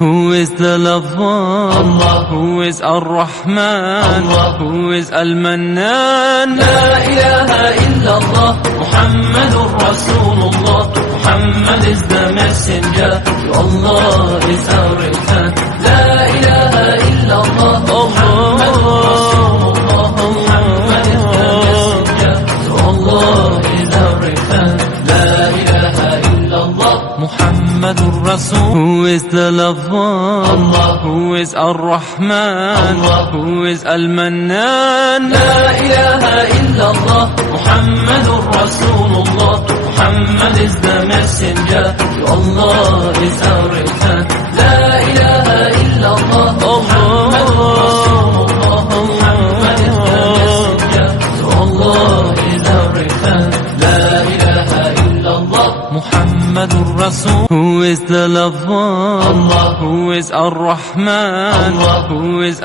Who is the lover? Allah. Who is Ar-Rahman? Allah. Who is Al-Mannan? La ilaha illallah, Muhammadur Rasulullah. Muhammad is the messenger, to Allah is our return. La ilaha illallah, Muhammadur Rasulullah. Muhammad is the messenger, to Allah is our return. La ilaha illallah, Muhammadur Rasul. Who is the lover? Allah. Who is Ar-Rahman? Allah. Who is Al-Mannan? La ilaha illallah, Muhammadur Rasulullah. Muhammad is the messenger, to Allah is our return. La ilaha illallah, Muhammadur Rasulullah. Muhammad is the messenger, to Allah is our return. La ilaha illallah, Muhammadur Rasul. Who is the lover? Allah. Who is Ar-Rahman? Allah. Who is